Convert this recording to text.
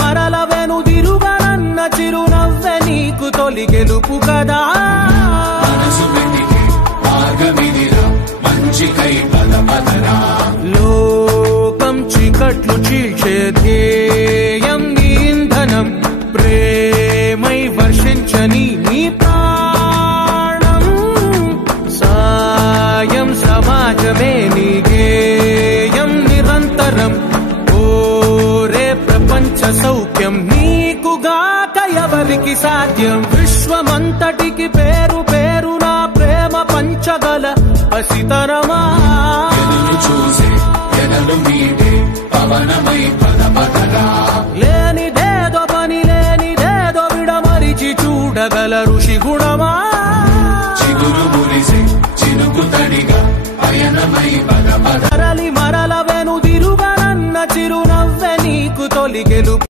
మరల వెనుదిరుగనన్న చిరునవ్వె నీకు తొలి గెలుపు కదా. మనసు వెతికే మార్గమిదిరా మంచికై పద పదరా. లోకం చీకట్లు చీల్చే ధ్యేయం నీ ఇంధనం ప్రేమై వర్షించని నీ ప్రాణం. సాయం సమాజమే నీ గేయం నిరంతరం. ఓరే ప్రపంచ సౌఖ్యం నీకుగాక ఎవరికి సాధ్యం. విశ్వమంతటికి పేరు పేరు నా ప్రేమ పంచగల పసితరమా. ఎదురు చూసే ఎదలు మీదే పవనమై పద పదరా. లేనిదేదో పని లేనిదేదో విడమరిచి చూడగల ఋషి గుణమా. చిగురు మురిసే చినుకు తడిగా పయనమై పద పద. మరలి మరల వెనుదిరుగనన్న చిరునవ్వె నీకు తొలి గెలుపు.